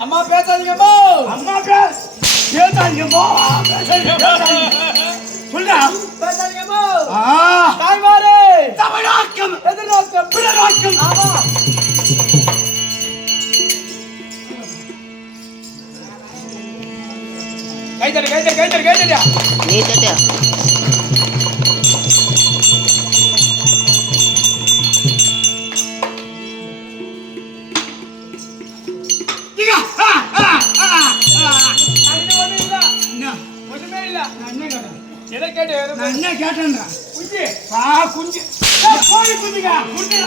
அம்மா பேசாதீங்க அம்மா பேசாதீங்க சொல்றா பேசாதீங்க தாய்மாரே தமிழாக்கம் எதிர்நோக்கம் பிறராக்கம் ஆமா கைதடியா நீ தட்டியா என்ன கேட்டேன்டா குஞ்சு குஞ்சு கோழி குஞ்சுங்க குஞ்சு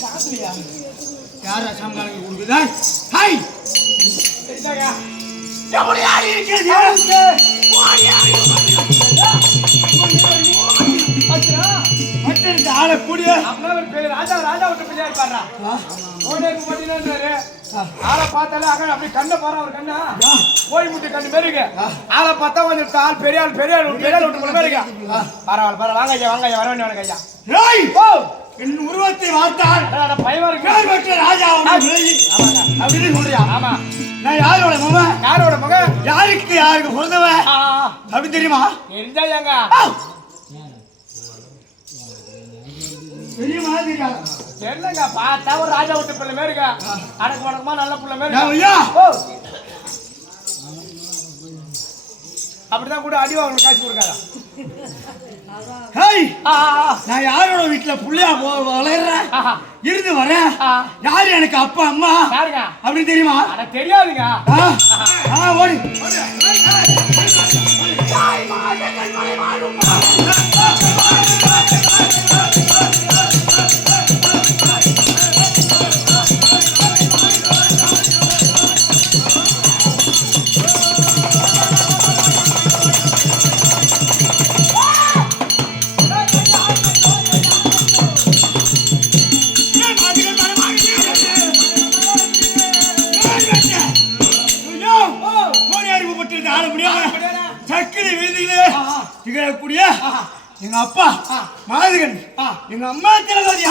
காசுலையா யாரா சாம்காலுக்கு கொடுக்குதா ஹாய் எப்படி யாரு இருக்கிறது ஆளை கூடிய ராஜா விட்டு பிள்ளையா இருப்பாரா ஆளை பார்த்தாலே அப்படி கண்ணை பாரு அவர் கண்ணா கோழி முட்டை கண்ணு மாரி இருக்கு ஆளை பார்த்தா கொஞ்சம் ஆள் பெரிய ஆள் விட்டு போல மாதிரி இருக்கு பரவாயில்ல வாங்க ஐயா வர வேண்டிய ஐயா என் உருவத்தை பார்த்தால் பயமா இருக்கு ராஜா அப்படின்னு சொல்றியா ஆமா நான் யாரோட மகன் யாருக்கு பிறந்தவன் அப்படி தெரியுமா தெரிஞ்சாங்க தெரியுமா என்னங்க பார்த்தா ஒரு ராஜா விட்டு பிள்ளை மாதிரி இருக்கா அடக்கு வடக்கமா நல்ல பிள்ளை மாதிரி அப்படிதான் கூட அடி அவங்களுக்கு காசு கொடுக்காதா நான் யாரோட வீட்டுல புள்ளையா வளர்றேன் இருந்து வரேன் யாரு எனக்கு அப்பா அம்மா அப்படின்னு தெரியுமா தெரியாதுங்க ஓடி எங்க அப்பா மாதுகன் எங்க அம்மா திலகவதி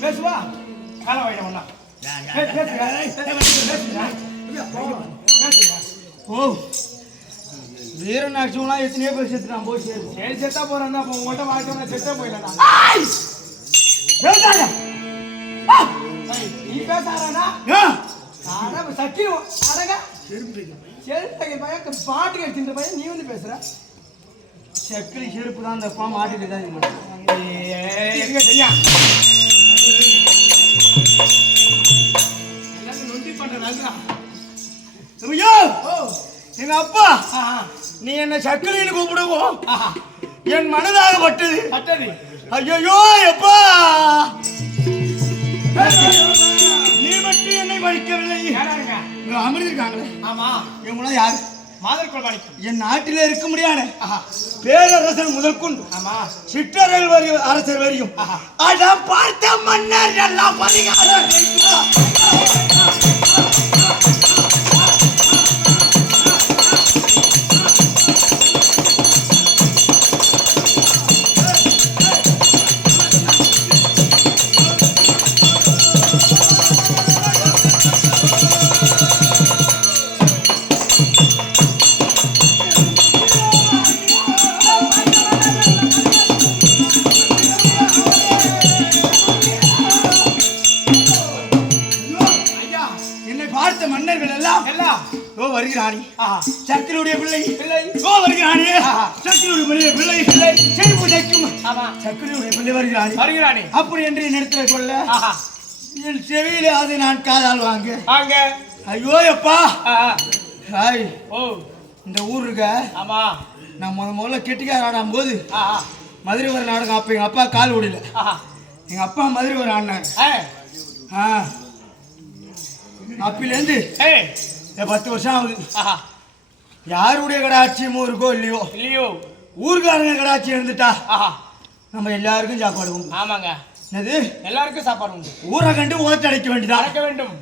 பேசுவா கால வைட ஒண்ணா ஓ வீரநாட்சியெல்லாம் எத்தனையோ பேர் செத்துட்டான் போய் சரி செத்தா போறேன்னா அப்போ உங்கள்கிட்ட வாழ்க்கை செத்தா போயிடலாம் நீ பேசாரானா சட்டி அடங்க செருப்பு பையன் பாட்டு கட்டின்ற பையன் நீ வந்து பேசுற சக்கரை செருப்பு தான் அந்த பாம்பு ஆட்டிட்டு தான் எங்க தெரியா ஐயோ எங்க அப்பா நீ என்ன சக்கரைன்னு கூப்பிடுவோம் என் மனதாக பட்டது ஐயோ எப்பா நீ மட்டும் என்னை படிக்கவில்லை அமர்ந்திருக்காங்களே ஆமா இவங்களாம் யாரு என் நாட்டில இருக்க முடியாது பேரரசர் முதல் கொண்டு சிற்றரசர் அரசர் வரையும் அதான் பார்த்த மன்னர் எல்லாம் பரிகாரம் வருகிறானே சக்கருடைய பிள்ளை வருகிறானே சக்கருடைய பிள்ளை செருப்பு தைக்கும் சக்கருடைய பிள்ளை வருகிறானே அப்படி என்று நிறுத்த சொல்ல என் செவியில அதை நான் காதால் வாங்க ஐயோ எப்பா இந்த ஊர் இருக்க நான் முதல்ல கெட்டிக்கார ஆடும் போது மதுரை வர நாடகம் அப்ப எங்க அப்பா கால் ஓடல எங்க அப்பா மதுரை வர ஆடினார் அப்பிலேருந்து 10 வருஷம் ஆகுது யாருடைய கடாட்சியமோ இருக்கோ இல்லையோ ஊர்காரங்க கடாட்சி இருந்துட்டா நம்ம எல்லாருக்கும் சாப்பாடு உண்டு ஆமாங்க என்னது எல்லாருக்கும் சாப்பாடு உண்டு ஊரை கண்டு ஓத்து அடைக்க வேண்டியதான்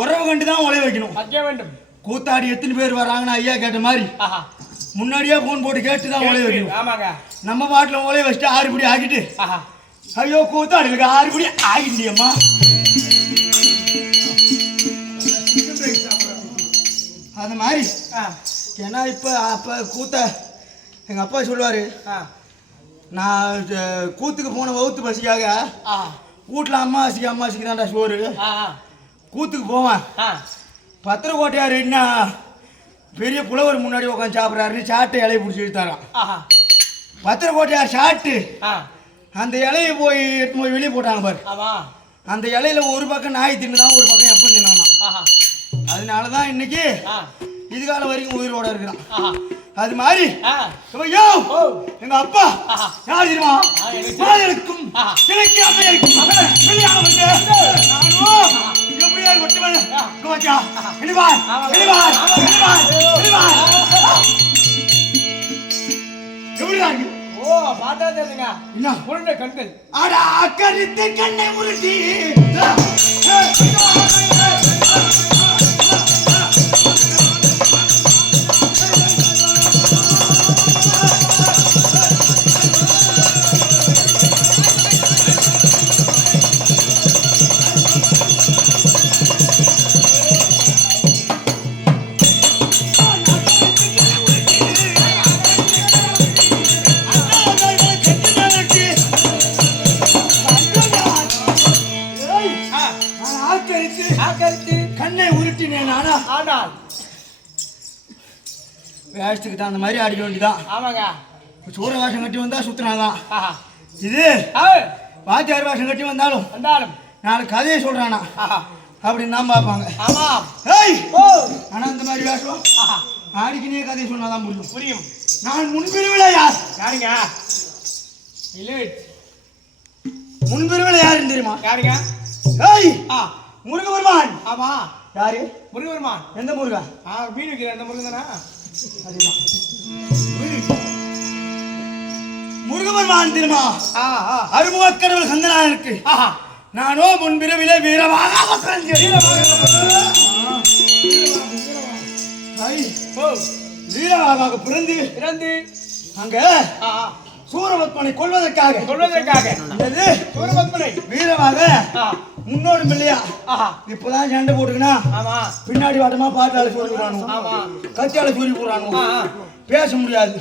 உறவு கண்டு தான் உழைய வைக்கணும் கூத்தாடி எத்தனை பேர் வராங்கன்னு ஐயா கேட்ட மாதிரி முன்னாடியே போன் போட்டு கேட்டு தான் உழைய வைக்கணும் ஆமாங்க நம்ம பாட்டில் உழைய வச்சுட்டு 6 படி ஆக்கிட்டு ஐயோ கூத்தாடிகளுக்கு 6 படி ஆகிட்டியம்மா அந்த மாதிரி ஏன்னா இப்போ அப்போ கூத்த எங்கள் அப்பா சொல்லுவார் நான் கூத்துக்கு போன வகுத்து பசிக்காக வீட்டில் அம்மாசிக்கு தான்டா சோறு கூத்துக்கு போவேன் பத்திரக்கோட்டையார் என்ன பெரிய புலவர் முன்னாடி உட்காந்து சாப்பிட்றாருன்னு சாட்டை இலையை பிடிச்சி இழுத்தாரான் பத்திரக்கோட்டையார் சாட்டு அந்த இலையை போய் எடுத்து போய் வெளியே போட்டாங்க பாரு அந்த இலையில ஒரு பக்கம் நாய் தின்னுதான் ஒரு பக்கம் எப்போ தின்னானா அதனாலதான் இன்னைக்கு இதுகால வரைக்கும் உயிரோட இருக்கிறான் அது மாதிரி எங்க அப்பா யார் தெரியுமா பாதலுக்கும் கிழக்கு அம்மையருக்கும் எப்படியா மட்டுமே எப்படி ஓ பாத்தா தெரியுங்க என்ன உருண்ட கண்கள் அட அக்கறித்த கண்ணை உருட்டி கண்ணை உருட்டினேன் ஆனால் வேஷத்துக்கு தான் அந்த மாதிரி அடிக்க வேண்டியதான் ஆமாங்க சூற வேஷம் கட்டி வந்தா சுத்தினாதான் இது வாத்தியார் வேஷம் கட்டி வந்தாலும் நாலு கதையை சொல்றானா அப்படின்னு தான் பார்ப்பாங்க ஆனா இந்த மாதிரி வேஷம் ஆடிக்கினே கதையை சொன்னாதான் புரியும் நான் முன்பிரிவில யாருங்க முன்பிரிவில யாருன்னு தெரியுமா யாருங்க முருகபெருமான் ஆமா யாரு முருகபெருமான் எந்த முருகா மீன் வைக்கிற அந்த முருகன் தானா முருகபெருமான் தெரியுமா அருமுக கடவுள் சந்தனாருக்கு நானோ முன்பிரவிலே வீரமாக பிறந்து அங்க சூரபத்மனை கொள்வதற்காக சூரபத்மனை வீரமாக முன்னோடும் இல்லையா இப்பதான் சண்டை போட்டுக்கனா பின்னாடி வாட்டமா பாட்டால சொல்லி போறானு கத்தியால சொல்லி போறானு பேச முடியாது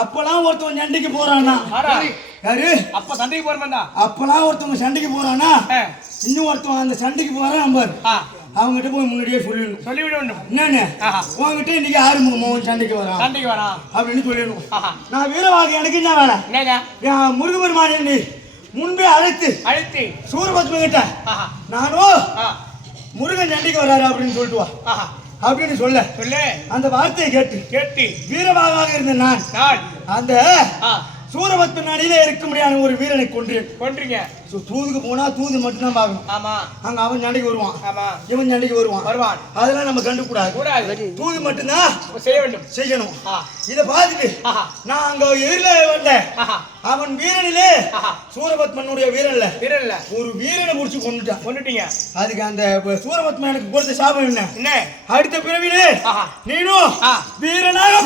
அப்பெல்லாம் ஒருத்தவன் சண்டைக்கு போறானா யாரு அப்ப சண்டைக்கு போறா அப்பெல்லாம் ஒருத்தவங்க சண்டைக்கு போறானா இன்னும் ஒருத்தவன் அந்த சண்டைக்கு போறான் பாரு அவங்ககிட்ட போய் முன்னாடியே சொல்லிவிட வேண்டும் என்னன்னு உங்ககிட்ட இன்னைக்கு ஆறுமுகமாவும் சண்டைக்கு வரான் அப்படின்னு சொல்லிடணும் நான் வீரவாக எனக்கு என்ன வேலை முருகபெருமான் முன்பே அழைத்து சூரபத்ம கிட்ட நானும் முருகன் நண்டிக்கு வராரு அப்படின்னு சொல்லிட்டு வா அப்படின்னு சொல்ல அந்த வார்த்தையை கேட்டு வீரவாக இருந்த நான் அந்த சூரபத்மன் அணியில இருக்க முடியாத ஒரு வீரனை கொன்றீங்க. தூதுக்கு போனா தூது மட்டும் தான் பார்க்கணும். ஆமா, அங்க அவன் சண்டைக்கு வருவான். ஆமா, இவன் சண்டைக்கு வருவான். அதெல்லாம் நம்ம கண்டு கூடாது. தூது மட்டும் தான் செய்யணும். இத பார்த்துட்டு நான் அங்க எதிரில வந்தேன். அவன் வீரனிலே சூரபத்மனுடைய வீரன்ல ஒரு வீரனை முடிச்சு கொண்டுட்டீங்க. அதுக்கு அந்த சூரபத்மன் எனக்கு கொடுத்த சாபம் என்ன? அடுத்த பிறவிலே நீனும் வீரனாக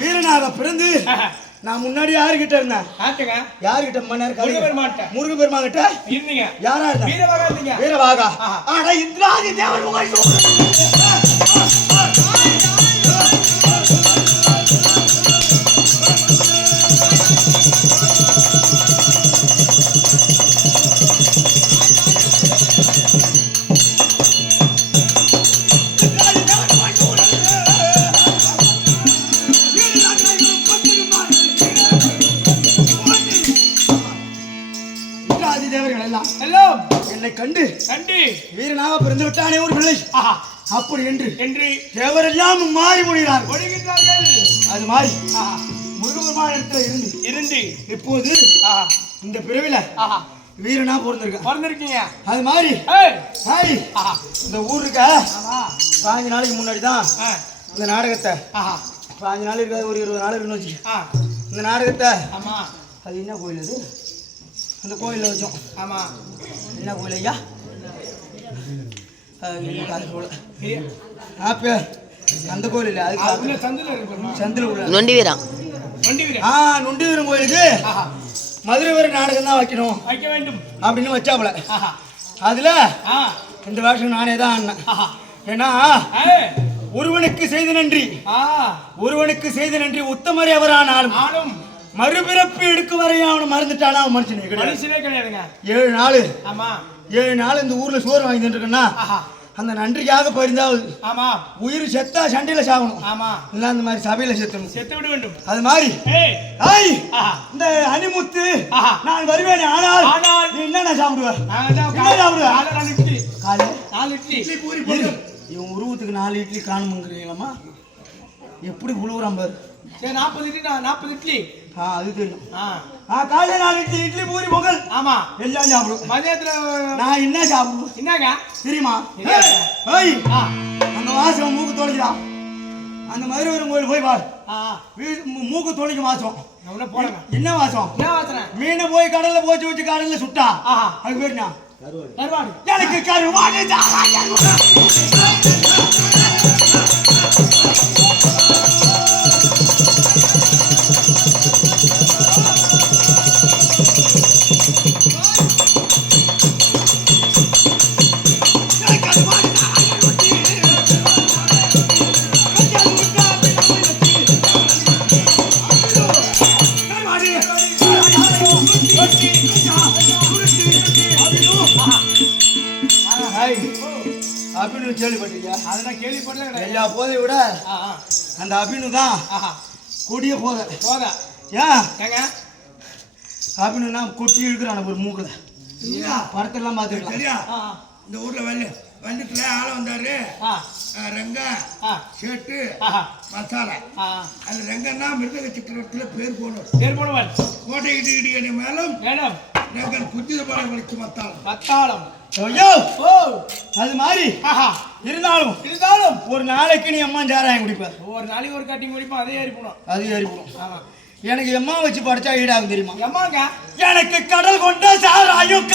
வீரனாக பிறந்து நான் முன்னாடி யாருகிட்ட இருந்தேன்? யாருகிட்ட? முருகப்பெருமான் கிட்ட இருந்தீங்க. யாரா இருந்தீங்க? வீரவாகா. ஆனா இந்திராதி தேவன் என்னை கண்டு வீரனாக பிறந்து விட்டானே ஒரு பிள்ளை அப்படி என்று தேவரெல்லாம் மாறி முடிகிறார்கள். அது மாறி முருகபெருமானிடத்தில் இருந்து இப்போது இந்த பிறவில வீரனா பிறந்திருக்கீங்க. அது மாதிரி இந்த ஊருக்கு 5 நாளைக்கு முன்னாடி தான் இந்த நாடகத்தை 5 நாள் இருக்காது, ஒரு 20 நாள் இருக்குன்னு வச்சு இந்த நாடகத்தை அது என்ன கோயில்? அது அந்த கோயிலில் வச்சோம். ஆமாம், என்ன கோயில் ஐயா? அந்த கோயில் இல்லை, அதுக்கு சந்தில நொண்டி வீரம் கோயிலுக்கு மதுரை வீர நாடகம் தான் வைக்க வேண்டும் அப்படின்னு வச்சாப்புல. அதுல இந்த வருஷம் நானே தான் ஆடினேன். ஏன்னா ஒருவனுக்கு செய்த நன்றி உத்தமரை அவரானாலும் மறுபிறப்பு எடுக்க வரையும் அவனை மறந்துட்டானா அவன் மனுஷனே கிடையாதுங்க. 7 நாள் இந்த ஊர்ல சோறு வாங்கி இருக்கா அந்த நன்றிக்காக பரிந்தாவது உயிர் செத்தா சண்டையில சாகணும். இல்ல அந்த மாதிரி சபையில செத்து விட வேண்டும். அது மாதிரி இந்த அணிமுத்து நான் வருவேன். ஆனால் நீ என்ன சாப்பிடுவேன்? இவன் உருவத்துக்கு 4 இட்லி காணுங்கிறீங்களா? எப்படி உழுவுறான் பாரு. 40 இட்லி அது தெரியும். காலையில 4 இட்லி பூரி பொங்கல். ஆமா, எல்லாம் சாப்பிடுவோம். மதியத்துல நான் என்ன சாப்பிடுவோம்? என்னங்க தெரியுமா? அந்த வாசம் மூக்கு தொலைக்கிறான். அந்த மதுரை கோயில் போய் பாரு, மூக்கு தொலைக்க வாசம். என்ன வாசம்? மீனை போய் கடல்ல போச்சு வச்சு கடல்ல சுட்டா அது பேர் எனக்கு கருவாடு. அபினு கேள்விப்பட்டிருக்கியா? அதெல்லாம் கேள்விப்பட்டல. எல்லா போதை விட அந்த அபினு தான் கொடிய போதை. ஏங்க அபினுனா கொட்டி இருக்கிறான் ஒரு மூக்குல. படத்தெல்லாம் பார்த்துக்கலாம். இந்த ஊர்ல வந்துட்டுல ஆள வந்தாரு ரங்கா சேட்டு மசாலா. அது ரங்கன்னா மிருதக சக்கரவர்த்தியில பேர் போனவர். கோட்டை இடி மேலும் ரங்கன் குஜித பாடம் வலிக்கு மத்தாளம். அது மாதிரி இருந்தாலும் ஒரு நாளைக்கு நீ அம்மா சாராயம் குடிப்பார். ஒரு நாளைக்கு ஒரு கட்டிங் குடிப்போம். அதே ஏறிப்போம். எனக்கு எம்மா வச்சு படிச்சா ஈடாகும் தெரியுமா? எம்மாங்க எனக்கு கடல் கொண்ட சாராயம்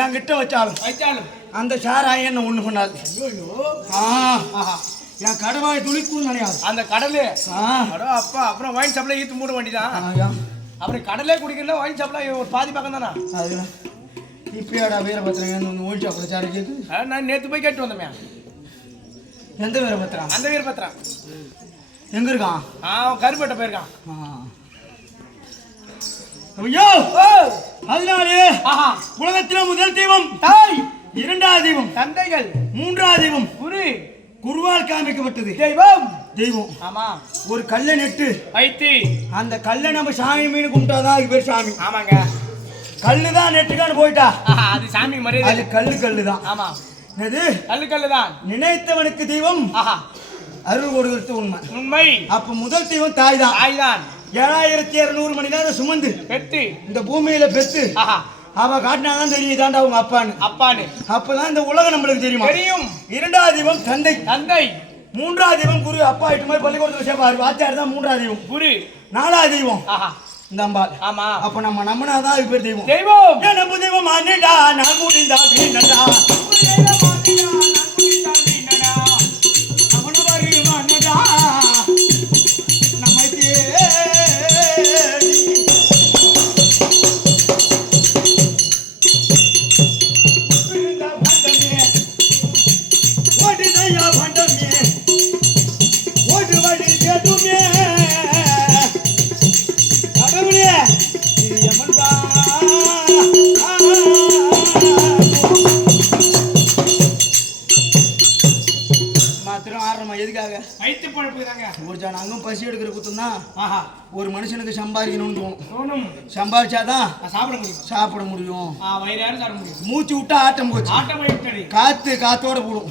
என்கிட்ட வச்சாலும் அந்த சாராயம் என்ன ஒண்ணு பண்ணாது. என் கடவாய் துளிக்கும் நினையாது அந்த கடலே. அப்பா அப்புறம் வாங்கி சாப்பிட ஈத்து மூட வேண்டிதான். அப்புறம் கடலே குடிக்கிறதுல ஒயின் ஷாப்லாம் ஒரு பாதி பக்கம் தானா? அதுதான் இப்பயாடா வீரபத்திரங்க வந்து ஓடி சாப்பிட சாரு கேட்டு நான் நேற்று போய் கேட்டு வந்தோமே. எந்த வீரபத்திரம்? அந்த வீரபத்திரம் எங்க இருக்கான்? அவன் கருப்பேட்டை போயிருக்கான். ஐயோ அதனாலே உலகத்தில முதல் தெய்வம் தாய், இரண்டாவது தெய்வம் தந்தைகள், மூன்றாவது தெய்வம் குருவால் காமிக்கப்பட்டது தெய்வம். தெய்வம் ஆமா, ஒரு கல்லை நெட்டு வைத்து அந்த கல்லை நம்ம சாமி மீன் கும்பிட்டாதான் அதுக்கு பேர் சாமி. ஆமாங்க, கல்லுதான் நெட்டுக்கான்னு போயிட்டா அது சாமி மரியாதை. அது கல்லுதான். ஆமா, என்னது கல்லுதான். நினைத்தவனுக்கு தெய்வம் அருள் கொடுக்கிறது உண்மை. உண்மை. அப்ப முதல் தெய்வம் தாய் தான். 7200 மணி நேரம் சுமந்து பெத்து இந்த பூமியில பெத்து அவ காட்டினாதான் தெரியும் இதாண்டா அவங்க அப்பான்னு. அப்பதான் இந்த உலகம் நம்மளுக்கு தெரியும். இரண்டாவது தெய்வம் தந்தை. மூன்றாவது தெய்வம் குரு. அப்பா 8 மணி பள்ளிக்கூடத்துல சேர்ப்பாரு, வாத்தியார் தான் மூன்றாவது தெய்வம் குரு. நாலாவது தெய்வம் இந்த அம்பாள். ஆமா, அப்ப நம்ம நம்பினாதான் அதுக்கு பேர் தெய்வம். நம்ம தெய்வம் ஆனடா நான் முடிந்தா வீணடா பசி எடுக்கிற குத்தம் தான். ஒரு மனுஷனுக்கு சம்பாதிக்கணும்னு தோணும். சம்பாதிச்சாதான் சாப்பிட முடியும். மூச்சு விட்டா ஆட்டம் போச்சு. காத்தோட போடும்.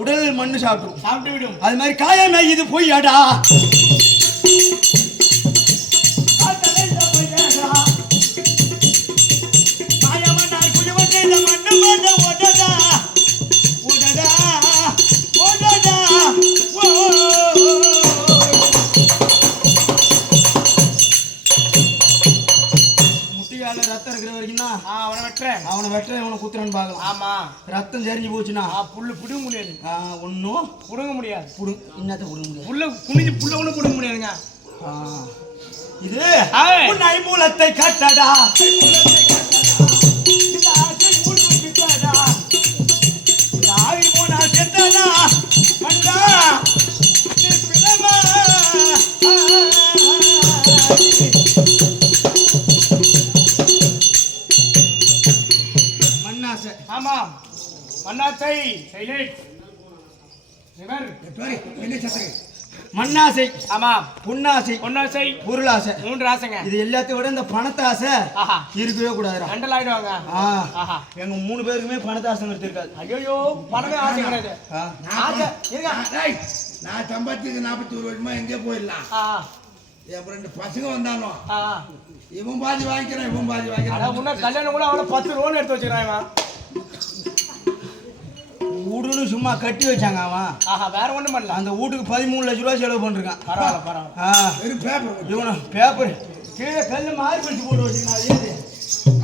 உடல் மண்ணு சாப்பிட்டு விடும். அது மாதிரி காயம் இது போய் ஆடா அவனை வெட்டுற இவனை குத்துறான்னு பார்க்கலாம். ஆமா, ரத்தம் தெரிஞ்சு போச்சுன்னா புல்லு புடுங்க முடியாது. ஒன்னும் புடுங்க முடியாது. இன்னத்தை புடுங்க முடியாது. புல்ல குனிஞ்சு புல்ல ஒண்ணு புடுங்க முடியாதுங்க. இது ஐம்பூலத்தை கட்டடா போனா செத்தடா மண்ணாசை, ஆமா, புண்ணாசை, பொருளாசை, 3 ஆசைங்க. இது எல்லாத்தையும் விட இந்த பணத்தாசை இருக்கவே கூடாது. ரெண்டல் ஆயிடுவாங்க. எங்க 3 பேருக்குமே பணத்தாசை இருக்காது. ஐயோ, பணமே ஆசை கிடையாது. நான் சம்பாதிச்சது 41 வருஷமா எங்கே போயிடலாம். என் 2 பசங்க வந்தாலும் இவன் பாதி வாங்கிக்கிறான், இவன் பாதி வாங்கிக்கிறான். கல்யாணம் கூட அவளை 10 லோன் எடுத்து வச்சுக்கிறான். வீடுன்னு சும்மா கட்டி வச்சாங்க அவன். வேற ஒண்ணும் பண்ணல. அந்த வீட்டுக்கு 13 லட்சம் ரூபாய் செலவு பண்ணிருக்கான். பரவாயில்ல. இவன பேப்பர் கீழே கல்லு மாறி பிடிச்சு போட்டு வச்சுருக்கான்.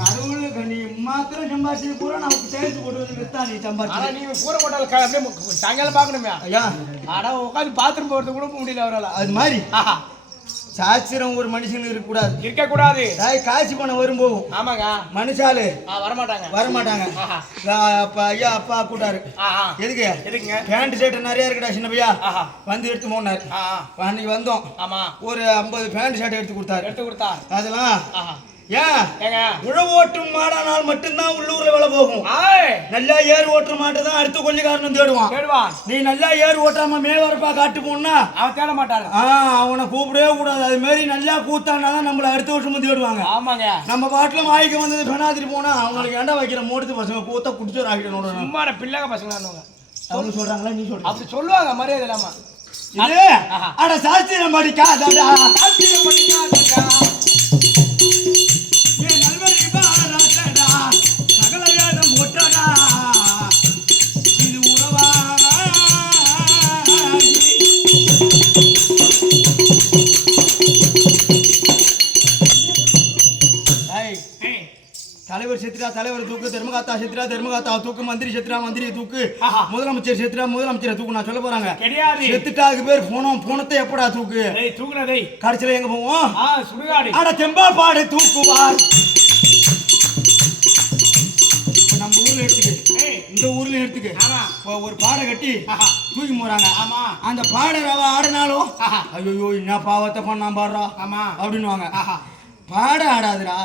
கடவுளுக்கு நீ மாத்திரம் சம்பாதிச்சு பூரா நமக்கு சேர்த்து போட்டு வந்து நீ சம்பாதிச்சு. நீ பூரா போட்டாலும் அப்படியே சாயங்காலம் பார்க்கணுமே. ஐயா, ஆனா உட்காந்து பாத்ரூம் போறது கூட முடியல அவரால். அது மாதிரி சாஸ்திரம் ஒரு மனுஷனுக்கு இருக்க கூடாது. காட்சி பணம் வரும் போகும். ஆமாங்க, மனுஷாலு வரமாட்டாங்க. ஐயா அப்பா கூட்டாரு. எதுக்குங்க? பேண்ட் ஷர்ட் நிறைய இருக்குடா சின்ன பையா, வந்து எடுத்து போனாரு. அன்னைக்கு வந்தோம். ஒரு 50 பேண்ட் ஷர்ட் எடுத்து கொடுத்தாரு. அதெல்லாம் உழவு ஓட்டும் மாடானால் மட்டும்தான் உள்ளூர்ல வேலை போகும். நல்லா ஏறு ஓட்டுற மாட்டு தான் அடுத்த கொஞ்ச காரணம் தேடுவான். நீ நல்லா ஏறு ஓட்டாம மேவரப்பா காட்டு போனா அவன் தேட மாட்டான். அவனை கூப்பிடவே கூடாது. அது மாதிரி நல்லா கூத்தானாதான் நம்மள அடுத்த வருஷமும் தேடுவாங்க. ஆமாங்க, நம்ம பாட்டுல மாய்க்க வந்தது பெணாதிரி போனா அவங்களுக்கு ஏண்டா வைக்கிற மூடுத்து பசங்க கூத்த குடிச்சோர் ஆகிட்டு சும்மா பிள்ளைங்க பசங்க அவங்க சொல்றாங்களா? நீ சொல்ற அப்படி சொல்லுவாங்க மரியாதை இல்லாம. இது அட சாஸ்திரம் படிக்காதடா, சாஸ்திரம் படிக்காதடா. தலைவர் செத்துட்டா தலைவர் தூக்கு, தர்மகாத்தா செத்துட்டா தர்மகாத்தா தூக்கு, மந்திரி செத்துட்டா மந்திரியை தூக்கு, முதலமைச்சர் செத்துட்டா முதலமைச்சரை தூக்கு நான் சொல்ல போறாங்க. கிடையாது. செத்துட்டாக்கு பேர் போனத்தை எப்படா தூக்கு? தூக்குனதை கடைசியில எங்க போவோம்? சுடுகாடு. ஆனா செம்பா பாடு தூக்குவார். நம்ம ஊர்ல எடுத்துக்க, இந்த ஊர்ல எடுத்துக்க, ஒரு பாடை கட்டி தூக்கி போறாங்க. அந்த பாடை ஆடினாலும் ஐயோ என்ன பாவத்தை பண்ணா பாடுறா அப்படின்னு பாட ஆடாதுடா.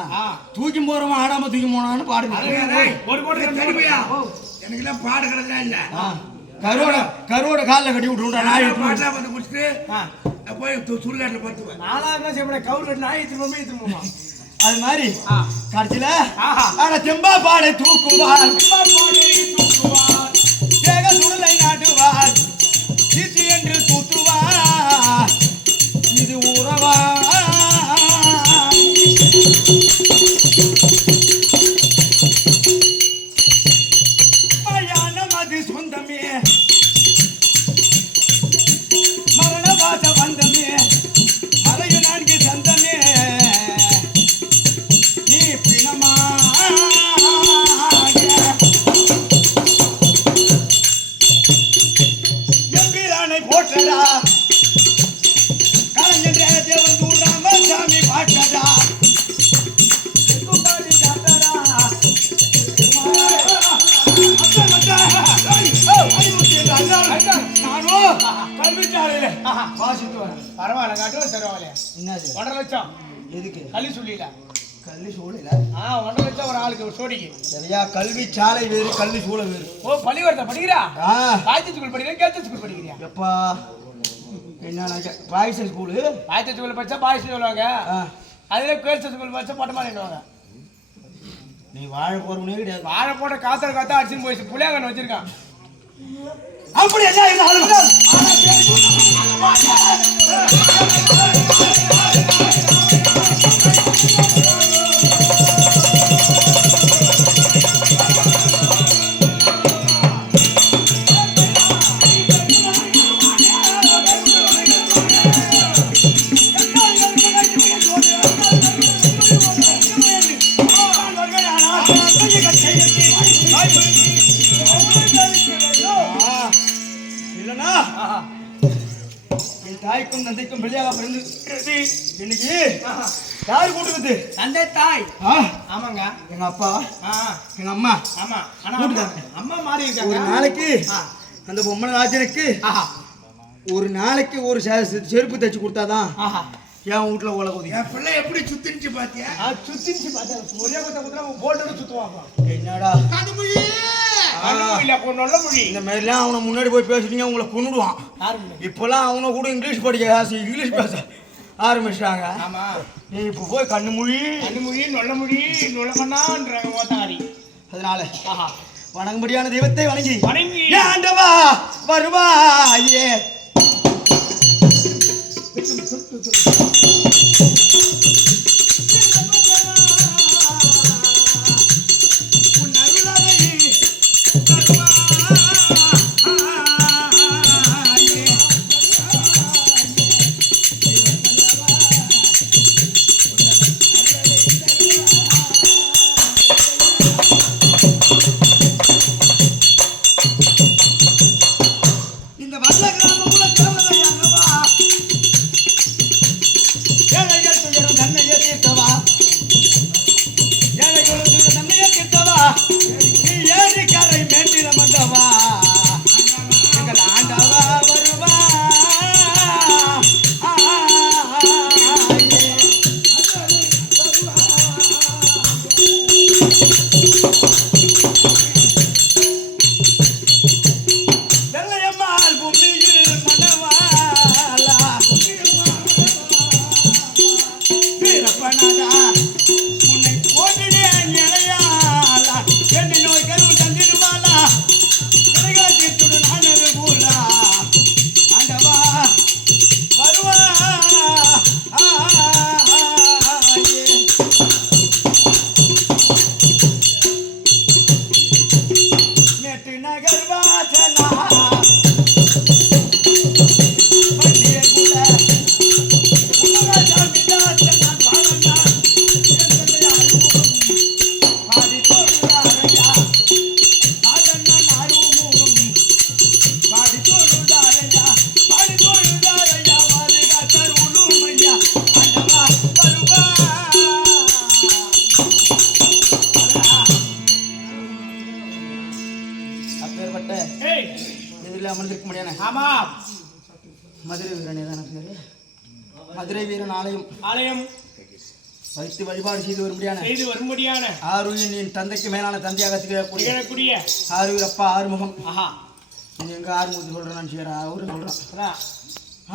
தூக்கி போறவன் ஆடாம தூக்கி போனான்னு பாடுங்க. எனக்கு எல்லாம் பாடு கிடந்தா இல்ல, கருவோட காலில் கட்டி விட்டுருண்டா நாய் பாட்டெல்லாம் வந்து குடிச்சிட்டு போய் சுடுகாட்டில் பார்த்துவேன். நாய் திரும்ப அது மாதிரி கடைசியில ஆனா செம்பா பாடை தூக்குவார், தேக சுடலை நாட்டுவார், சீச்சி என்று தூத்துவார். இது உறவா மயானம் அது சொந்தமே, மரண வாச வந்தமே, மறைய நான்கு சந்தமே, நீ பிணமா எம்பிரானை போற்றடா, கலைஞர் தேவந்தூர் ராமசாமி பாட்டடா, பரவாயில்ல காட்டுவோம் தருவாங்க. என்னது 1.5 லட்சம் எதுக்கு? கல்வி சொல்லில கல்வி சூழல 1.5 லட்சம் ஒரு ஆளுக்கு ஒரு சோடிக்கு. சரியா? கல்வி சாலை வேறு, கல்வி சூழ வேறு. ஓ பள்ளிக்கூடத்தை படிக்கிறா? பாய்ச்சி ஸ்கூல் படிக்கிறேன், கேர்ள்ஸ் ஸ்கூல் படிக்கிறியா? எப்பா என்ன பாய்ஸ் ஸ்கூலு? பாய்ச்சி ஸ்கூல் படிச்சா பாய்ஸ் சொல்லுவாங்க, அதுல கேர்ள்ஸ் ஸ்கூல் படிச்சா பட்டமா நின்றுவாங்க. நீ வாழை போறவனே கிடையாது. வாழை போட்ட காத்தா அடிச்சுன்னு போயிடுச்சு. புளியாங்கன்னு வச்சிருக்கான். அப்படி என்ன இருந்தாலும் இல்லனா என் தாய்க்கும் தந்தைக்கும் வெளியாக பிறந்து இன்னைக்கு யாரு கூட்டுக்குது? தந்தை தாய். ஆமாங்க. எங்க அப்பா எங்க அம்மா. ஆமா. அம்மா மாறி ஒரு இருக்காங்க. நாளைக்கு அந்த பொம்மன ராஜனுக்கு ஒரு நாளைக்கு ஒரு செருப்பு தைச்சு கொடுத்தாதான் என் வீட்டுல உலகம். என் பிள்ளை எப்படி சுத்திச்சு பாத்தியா? சுத்திச்சு பார்த்தா ஒரே குத்த போல்டோட சுத்துவாங்க. என்னடா நல்ல மொழி. இந்த மாதிரிலாம் அவனை முன்னாடி போய் பேசுறீங்க, உங்களை கொண்டுடுவான். இப்பெல்லாம் அவனை கூட இங்கிலீஷ் படிக்க இங்கிலீஷ் பேச ஆரம்பிச்சிட்டாங்க. ஆமா. நீ இப்போ போய் கண்ணு மொழி நல்ல மொழி நொல்ல பண்ணான்றாங்க ஓத்தாரி. அதனால வணங்கும்படியான தெய்வத்தை வணங்கி ஆண்டவா வருவாயே. இந்த வல்ல கிராம ஏழைகள் ஆமா மதுரை வீரனே தானே பேரு. மதுரை வீரன் ஆலயம் வைத்து வழிபாடு செய்து வரும்படியான ஆருயின் என் தந்தைக்கு மேலான தந்தையாக திகழக்கூடிய ஆருயிர் அப்பா ஆறுமுகம். ஆஹா நீ எங்க ஆறுமுகத்து சொல்றேன்னு செய்யறா அவரு சொல்றான்.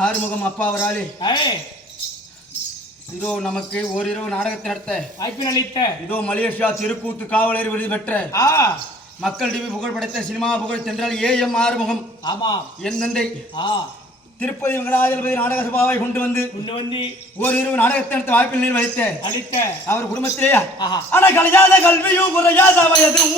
ஆறுமுகம் அப்பா அவராலே இதோ நமக்கு ஓரிரவு நாடகத்தை நடத்த வாய்ப்பு அளித்த இதோ மலேசியா திருக்கூத்து காவலர் விருது பெற்ற மக்கள் டிவி புகழ் படைத்த சினிமா புகழ் தென்றல் ஏஎம் ஆறுமுகம். ஆமா என் தந்தை திருப்பதி வெங்கடாஜலபதி நாடக சபாவை கொண்டு வந்து ஓரிரவு நாடகத்தை நடத்த வாய்ப்பில் நீர் வைத்த அவர் குடும்பத்திலே ஆனா கலையாத கல்வியும் குறையாத வயதும்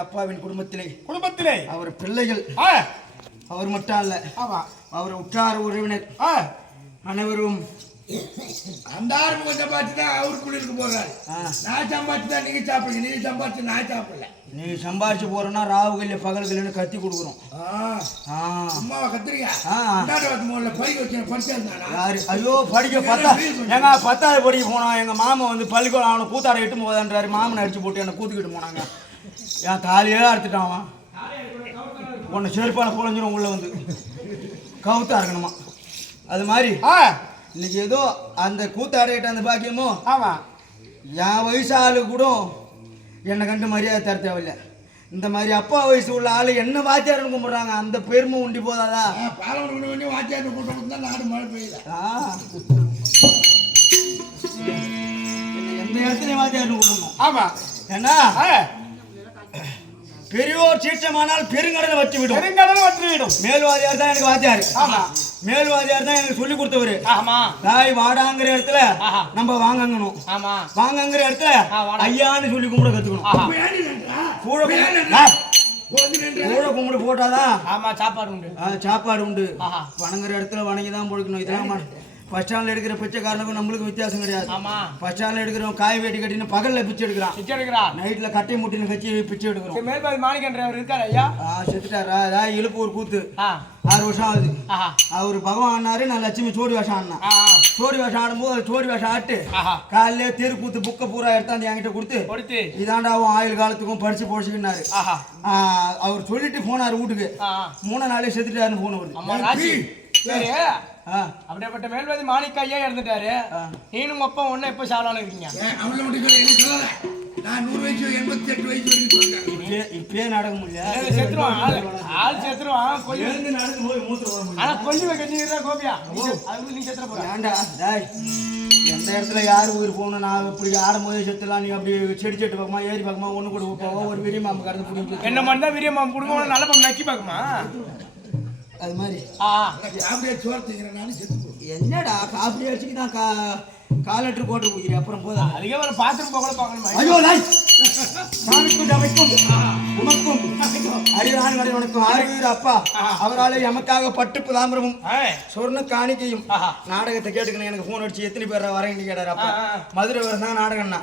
அப்பாவின் குடும்பத்திலே அவர் பிள்ளைகள் அவர் மட்டும் அல்ல அவர் உற்றார் உறவினர் அனைவரும் அந்த ஆறுமுகத்தை பார்த்து தான் அவர் குளிருக்கு போறாரு. நான் சம்பாதிச்சு தான் நீங்க சாப்பிடுங்க, நீங்க சம்பாதிச்சு நான் சாப்பிடல. நீ சம்பாதிச்சு போறோன்னா ராவுகள்ல பகல்கள்னு கத்தி கொடுக்குறோம். அம்மாவை கத்துறீங்க. படிக்க வச்சு படிச்சிருந்தானா யாரு? ஐயோ படிக்க எங்க 10வது படிக்க போனோம். எங்க மாமா வந்து பள்ளிக்கூடம் அவனை கூத்தாட இட்டு போதான்றாரு. மாமனை அடிச்சு போட்டு என்னை கூத்துக்கிட்டு போனாங்க. என் தாலியே அறுத்துட்டான். உன்னை செருப்பான பொழஞ்சிரும் உள்ள வந்து கவுத்தா இருக்கணுமா. அது மாதிரி இன்னைக்கு ஏதோ அந்த கூத்தாடிட்ட அந்த பாக்கியமோ என் வயசு ஆளு கூட என்னை கண்டு மரியாதை தர தேவையில்லை. இந்த மாதிரி அப்பா வயசு உள்ள ஆளு என்ன வாத்தியார்னு கும்பிடுறாங்க. அந்த பெருமை உண்டி போதாதா? வாத்தியார் கூட்டம் தான் நாடு மழை பெய்யல. எந்த இடத்துலயும் வாத்தியார்னு கூப்பிடணும். ஏன்னா பெரியோர் சீற்றமானால் பெருங்கடலை வச்சு விடும். மேல்வாதியார் தான் எனக்கு வாத்தியாரு. மேல்வாதியார் தான் எனக்கு சொல்லி கொடுத்தவரு. தாய் வாடாங்கிற இடத்துல நம்ம வாங்கணும். வாங்கங்கிற இடத்துல ஐயான்னு சொல்லி கும்பிட கத்துக்கணும். கூட கும்பிடு போட்டாதான் சாப்பாடு உண்டு. வணங்குற இடத்துல வணங்கிதான் பொழுக்கணும். இதெல்லாம் பஸ் ஸ்டாண்ட்ல எடுக்கிற பிச்சைக்காரனுக்கும் நம்மளுக்கு வித்தியாசம் கிடையாது. பஸ் ஸ்டாண்ட்ல எடுக்கிறோம் காய் வேட்டி கட்டின்னு பகல்ல பிச்சை எடுக்கிறான். நைட்ல கட்டை முட்டின்னு கட்சி பிச்சை எடுக்கிறோம். மேல்பாதி மாணிக்கன்றவர் இருக்காரு ஐயா. செத்துட்டாரா? அதாவது இழுப்பூர் கூத்து 6 வருஷம் ஆகுது. அவரு பகவான் ஆனாரு. நான் லட்சுமி சோடி வேஷம் ஆடினா. சோடி வேஷம் ஆடும்போது சோடி வேஷம் ஆட்டு காலையில தெரு கூத்து புக்க பூரா எடுத்தாந்து என்கிட்ட கொடுத்து இதாண்டாவும் ஆயுள் காலத்துக்கும் படிச்சு போச்சுக்கினாரு. அவர் சொல்லிட்டு போனாரு வீட்டுக்கு. 3 நாளே செத்துட்டாருன்னு போன வருது. அப்படிப்பட்ட மேல்வாதி மாணிக்க ஐயா இறந்துட்டாரு. நீனும் அப்பா ஒண்ணு எப்ப சாவலான்னு இருக்கீங்க? அவங்கள மட்டும் நான் 100 வயசு 88 வயசு வரைக்கும் சொல்றேன். இப்பயே நடக்க முடியல. செத்துருவான் ஆள் செத்துருவான். எழுந்து நடந்து போய் மூத்திரம். ஆனா கொஞ்சம் கஞ்சிக்கிறா கோபியா அது நீ செத்துற போற. ஏண்டா டாய் எந்த இடத்துல யாரு உயிர் போகணும்? நான் இப்படி ஆடும்போதே செத்துலாம். நீ அப்படி செடி பக்கமா ஏறி பக்கமா ஒண்ணு கூட போவா ஒரு விரிய மாம்பு கடந்து பிடிக்கும். என்ன மட்டும் விரிய மாம்பு பிடிக்கும். நல்ல பக்கம் நக்கி பார்க்குமா? அது மாதிரி அப்படியே சோறு திங்கிறேன். நானும் செத்து என்னடா காஃபி அடிச்சுக்கு தான் காலெட்டு போட்டு குடிக்கிறேன் அப்புறம் போதா அதுக்கே ஒரு பாத்ரூம் போக கூட பார்க்கணுமா? ஐயோ நாய் சாமிக்கும் தமைக்கும் உமக்கும் அடியான் கடை வணக்கம் ஆறுவீர் அப்பா அவராலே எமக்காக பட்டு புதாம்பரமும் சொர்ண காணிக்கையும் நாடகத்தை கேட்டுக்கணும். எனக்கு போன் அடிச்சு எத்தனை பேர் வரேன்னு கேட்டாரு அப்பா. மதுரை வரதான் நாடகம்னா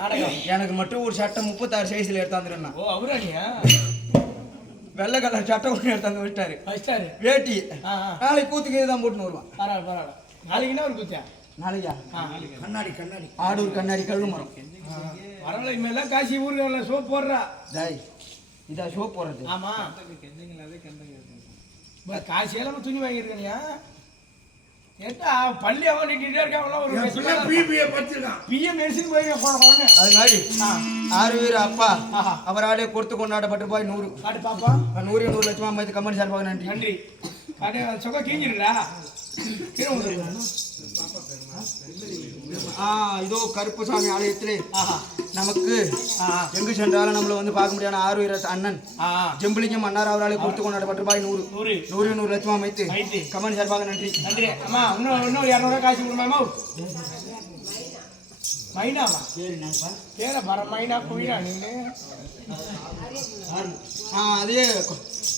எனக்கு மட்டும் ஒரு சட்டை 36 சைஸ்ல எடுத்தாந்துருண்ணா. ஓ அவரானியா? வெள்ளை கலர் சட்டை ஒன்று எடுத்தாந்து வச்சிட்டாரு. வேட்டி நாளைக்கு கூத்துக்கு தான் போட்டுன்னு வருவான். பரவாயில்ல. நாளைக்கு என்ன ஒரு கூத்தியா? நாளைக்கா கண்ணாடி ஆடூர் கண்ணாடி கல்லு மரம் பரவாயில்ல. இனிமேலாம் காசி ஊருக்கு சோப் போடுறா. தாய் இதா சோப் போடுறது. ஆமா காசி எல்லாம் துணி வாங்கியிருக்கேன்யா. ஏட்டா பள்ளி அவன் நீட்டிகிட்டே இருக்காங்களா? ஒரு பிஎம் மெடிசின் போயிருக்கேன் போன அது மாதிரி ஆறுவீர் அப்பா அவராலே கொடுத்து கொண்டாடப்பட்டு போய் 100 காட்டு பாப்பா. 100 லட்சமா அமைத்து கம்பெனி சார்பாக நன்றி. நன்றி. சொக்க கீஞ்சிருக்கா? இதோ கருப்புசாமி ஆலயத்திலே நமக்கு எங்கு சென்றாலும் நம்மள வந்து பார்க்க முடியாத ஆறுவீர அண்ணன் ஜெம்புலிங்கம் மன்னார் அவராலே கொடுத்து கொண்டாடப்பட்டு ரூபாய் 100 லட்சமா அமைத்து கம்பெனி சார்பாக நன்றி. நன்றி. அம்மா இன்னும் 200 காசு கொடுமாமா? மைனாவா? பேர பர மைனா குயினா நீங்க? அதே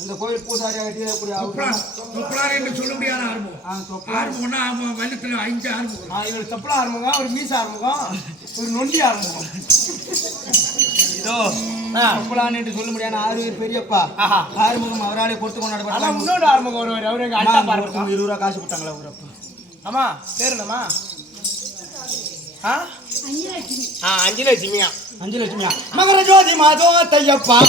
இந்த கோயில் பூசாரியாக கட்டியக்கூடிய என்று சொல்ல முடியாத ஆரம்பம் வெள்ளத்தில் 5 ஆரம்பம். இவர் தப்பலா ஆரம்பம், ஒரு மீச ஆரம்பம், ஒரு நொண்டி ஆரம்பம். இதோ தப்பலான் என்று சொல்ல முடியாத ஆறுவீர் பெரியப்பா ஆறுமுகம் அவராலே கொடுத்து கொண்டாடப்பட்ட இன்னொரு ஆரம்பம் வருவார். அவரு எங்க அட்டா பாருங்க. 20 ரூபா காசு கொடுத்தாங்களா ஊரப்பா? ஆமா பேருனமா? 5 லட்சுமியா? 5 லட்சுமியா? மகர ஜோதி மாதோ தையப்பா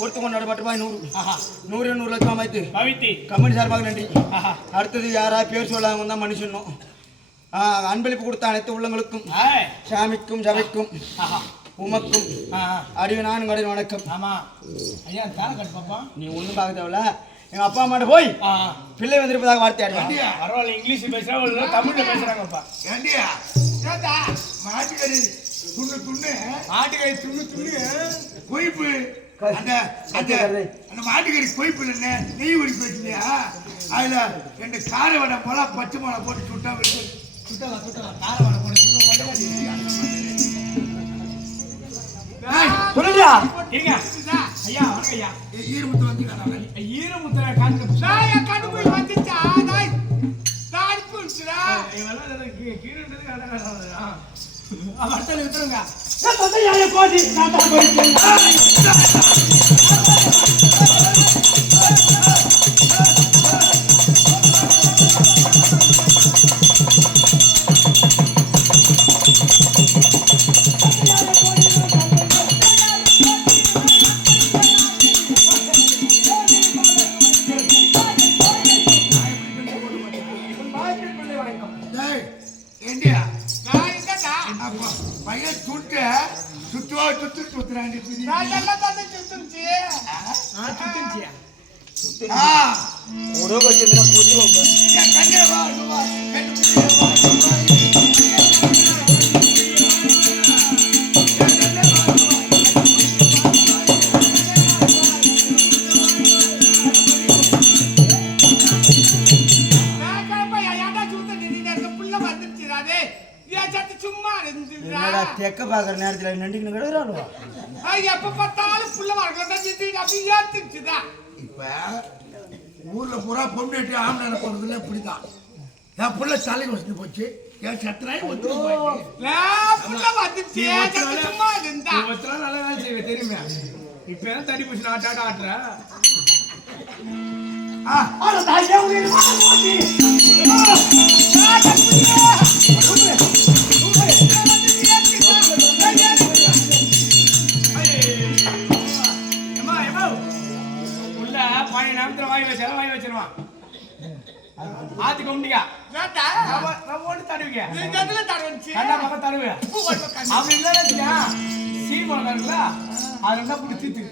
கொடுத்து கொண்டாடப்பட்டு ரூபாய் 100 லட்சம் அமைத்து கம்பெனி சார்பாக நன்றி. அடுத்தது யாரா பேர் சொல்லாம தான் மனுஷனும் அன்பளிப்பு கொடுத்த அனைத்து உள்ளங்களுக்கும் சாமிக்கும் சபைக்கும் உமக்கும் அடிவனான் கடன் வணக்கம். நீ ஒன்றும் பார்க்க தேவையில்ல. எங்க அப்பா அம்மாட்ட போய் பிள்ளை வந்திருப்பதாக வார்த்தை பரவாயில்ல. இங்கிலீஷ் பேசுறாங்க, தமிழ்ல பேசுறாங்கப்பா. மாட்டுக்கறி துண்ணு கொய்ப்பு அந்த மாட்டுக்கறி கொய்ப்புல நெய் உரிப்பு வச்சுலையா? அதுல 2 கார வடை போல பச்சை மிளகா போட்டு சுட்டா கார வடை போட்டு சொல்லுடா. ஐயா வணக்கம் ஐயா. ஈரமுத்து வந்து ஈரமுத்திர கண்டு போய் வந்துச்சா? விட்டுருங்க. பையன் சுத்துறாண்டி சும்மா இருந்துடா. என்னடா தெக்க பாக்குற நேரத்துல நண்டிக்கு கிடக்குறாளுவா எப்ப பார்த்தாலும் புள்ள வாழ்க்கை அப்படி ஏத்துச்சுதா. இப்ப ஊர்ல பூரா பொண்ணு ஆம்பளை போறதுல இப்படிதான். என் புள்ள தலைக்கு வசதி போச்சு, என் சத்தனாய் ஒத்து புள்ள வந்துச்சு சும்மா இருந்தா நல்ல வேலை செய்வே தெரியுமே. இப்ப தடி பூசி ஆட்டாட்ட ஆட்டுற உள்ள பழைய நேரத்துல வாய் வச்சிருவான். ஆத்துக்கு உண்டியா ஒன்று தடுவீங்க கண்ணா பக்கம் தடுவேன். அப்படி இல்லைன்னா சீமலை இருக்குல்ல அது என்ன பிடிச்சிட்டு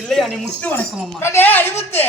இல்லையா நீ முத்து வணக்கம் அம்மா அடிமுத்து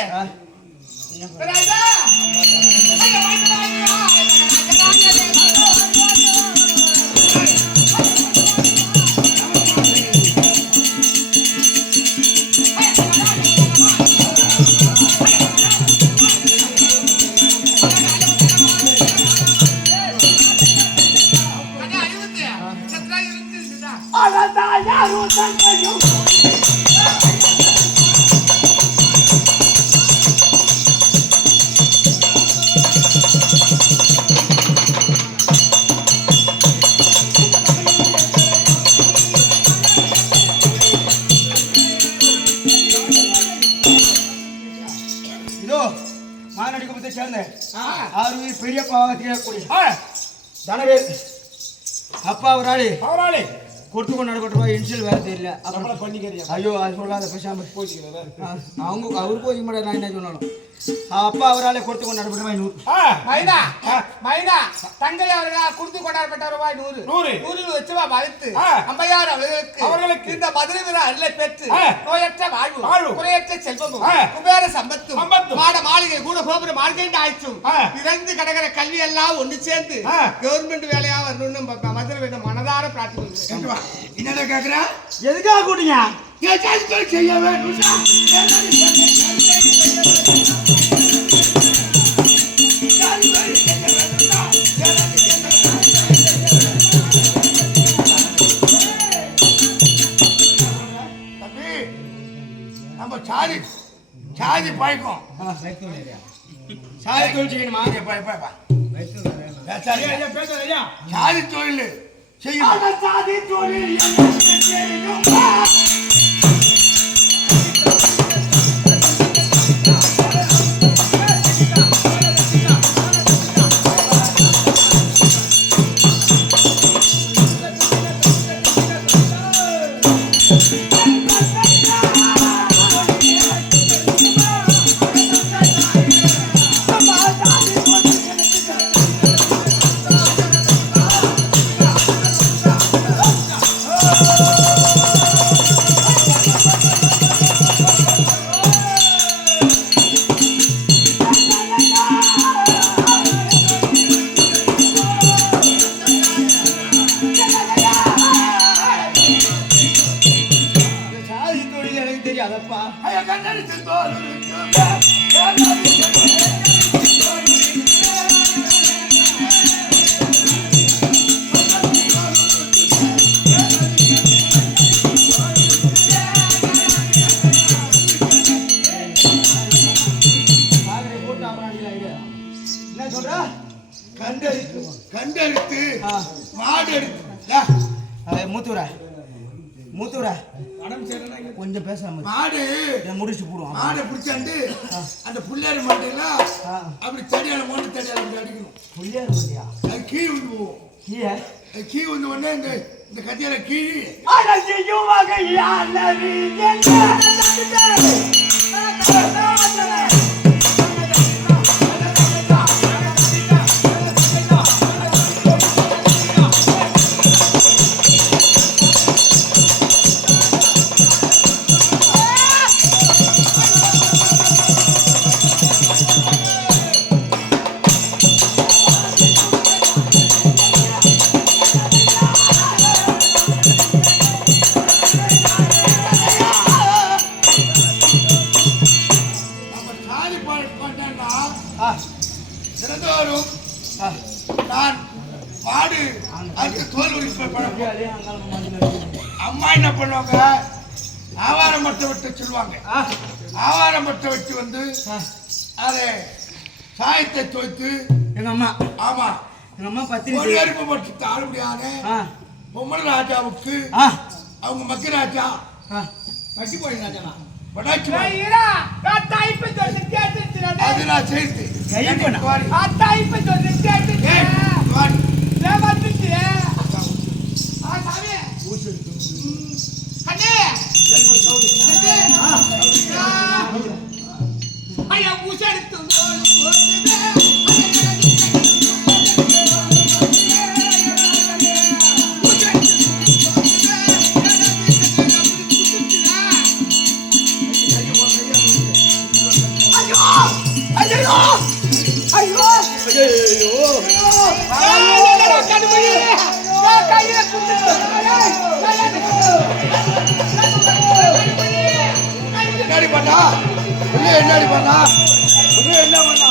மாநாடு குடும்பத்தை சேர்ந்த ஆறு பெரியப்பாவாக திகழக்கூடிய தனவேல் அப்பா அவராளே கொடுத்து கொண்டு நடைபெற்றவா இன்சியல் வேலை தெரியல அப்புறம் பண்ணிக்கிறீங்க. ஐயோ அது சொல்லாத பேசாம அவங்க அவருக்கு போய் மாட்டேன். நான் என்ன சொன்னாலும் அப்பா அவராலே கொடுத்து கொண்டு நடைபெற்றவா 100 தங்கை அவர்களால் கொடுத்து கொண்டாடப்பட்ட ரூபாய் 100 வச்சுவா மறுத்து அம்மையார் அவர்களுக்கு இந்த மதுரை வீர அருளை பெற்று நோயற்ற வாழ்வு குறையற்ற செல்வமும் குபேர சம்பத்தும் மாட மாளிகை கூட கோபுர மாளிகை ஆயிடுச்சும் இறந்து கடற்கரை கல்வி எல்லாம் ஒன்று சேர்ந்து கவர்மெண்ட் வேலையா வரணும்னு மதுரை வீர மனதார பிரார்த்தனை. என்னடா கேக்குறா? எதுக்காக கூட்டிங்க செய்ய வேண்டும். நம்ம சாதி பழக்கம் சாதி தொழில் செய்யணுமா? சாதி தொழில் செய்யணும். சாதி தொழில் என்ன சொல்ற? கண்டறுத்து ஆ. மாடு எடுத்து மூத்துற கொஞ்சம் பேசாம மாடு முடிச்சு போடுவோம். மாடை பிடிச்சாண்டு அந்த புள்ளியாரு மாட்டெல்லாம் அப்படி தடியால மோண்டு தடியால அப்படி அடிக்கணும். புள்ளியார் இல்லையா? அது கீழ் வந்து போவோம். கீழே கீழ் வந்து உடனே இந்த கத்தியால கீழ் தினந்தோறும் நான் மாடு அதுக்கு தோல் உரிப்பு அம்மா என்ன பண்ணுவாங்க, ஆவாரம் மட்டை விட்டு சொல்லுவாங்க. ஆவாரம் மட்டை வச்சு வந்து அதை சாயத்தை தோய்த்து எங்க அம்மா ஆமா எங்க அம்மா ஒரு அரிப்பு பட்டு தாழ்மையான பொம்மன் ராஜாவுக்கு அவங்க மக்கள் ராஜா கட்டி போய் ராஜா படாச்சு அது நான் சேர்த்து என்னடி பண்ணா என்னடி பண்ணா என்ன பண்ணா